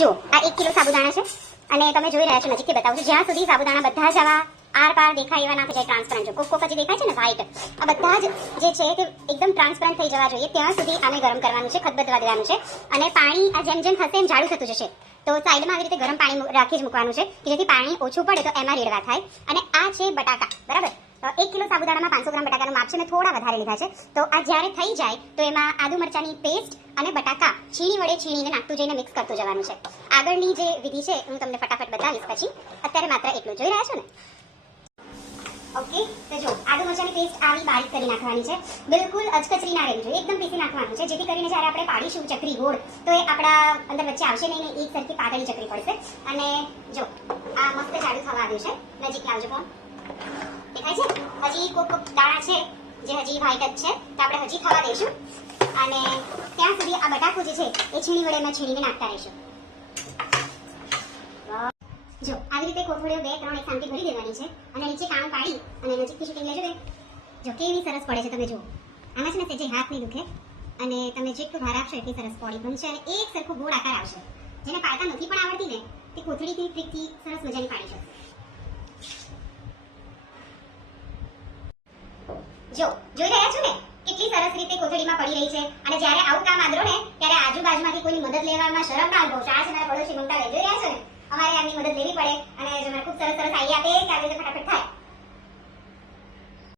જો આ 1 કિલો સાબુદાણા છે અને તમે જોઈ રહ્યા છો, નજીકથી બતાવું છું, જ્યાં સુધી સાબુદાણા બધા જ આવા આર પાર દેખાય એવા ના થઈ જાય, ટ્રાન્સપરન્ટ જો કોક જે દેખાય છે ને વ્હાઈટ, આ બધા જ જે છે તે એકદમ ટ્રાન્સપરન્ટ થઈ જવા જોઈએ ત્યાં સુધી આને ગરમ કરવાનું છે, ખદબદવા દેવાનું છે. અને પાણી આ જેમ જેમ થશે એમ જાડું થતું જશે, તો સાઈડમાં આવી રીતે ગરમ પાણી રાખી જ મૂકવાનું છે કે જેથી પાણી ઓછું પડે તો એમાં રેડવા થાય. અને આ છે બટાકા, બરાબર. 1 કિલો સાબુદાણામાં 500 ગ્રામ બટાકાનું માપ છે, મેં થોડા વધારે લીધા છે. તો આ જ્યારે થઈ જાય તો એમાં આદુ મરચાની પેસ્ટ અને બટાકા છીણી વડે છીણીને નાખતું જઈને મિક્સ કરતું જવાનું છે. આગળની જે વિધિ છે હું તમને ફટાફટ બતાવીશ પછી. અત્યારે માત્ર એટલું જોઈ રહ્યા છો ને? ઓકે, તો જો આદુ મરચાની પેસ્ટ આવી બારીક કરી નાખવાની છે, બિલકુલ અચકચરી ના રહેવી જોઈએ, એકદમ પીસી નાખવાનું છે જેથી કરીને જ્યારે આપણે પાડીશું ચકરી ગોળ તો એ આપણા અંદર વચ્ચે આવશે નહીં ને એક સરખી પાતળી ચકરી પડશે. અને જો આ મસ્ત જાડું થવા આવ્યું છે, નજીક લાવજો ફોન, દેખાય છે? હજી કોક દાણા છે જે હજી વ્હાઈટ જ છે, તો આપણે હજી થવા દઈશું. અને ત્યાં સુધી આ બટાકું જે છે એ છીણી વડે એમાં છીણીને નાખતા રહીશું. જો આવી રીતે કોથળીઓ 2-3 એક સામટી ભરી દેવાની છે અને નીચે કાણું પાડી અને નજીકથી શૂટિંગ લેજો બે. જો કેવી સરસ પડે છે, તમે જુઓ. આમાં છે ને તે જે હાથ નહીં દુખે અને તમે જેટલું ભાર આપશો એટલી સરસ પોળી બનશે અને એક સરખો ગોળ આકાર આવશે. જેને પાડતા નથી પણ આવડતી ને તે કોથળીથી ટ્રીકથી સરસ મજાની પાડી શકશે. જો જોઈ રહ્યા છો ને કેટલી સરસ રીતે કોથળીમાં પડી રહી છે. અને જ્યારે આવું કામ આદરો ને ત્યારે આજુબાજુમાંથી કોઈની મદદ લેવામાં શરમ ના અનુભવશો. આ છે મારા પડોશી મમતા, જોઈ રહ્યા છો ને, અમારે આમની મદદ લેવી પડે અને જો મને ખૂબ સરસ સરસ આઈડિયા આપે કે આવી રીતે ફટાફટ થાય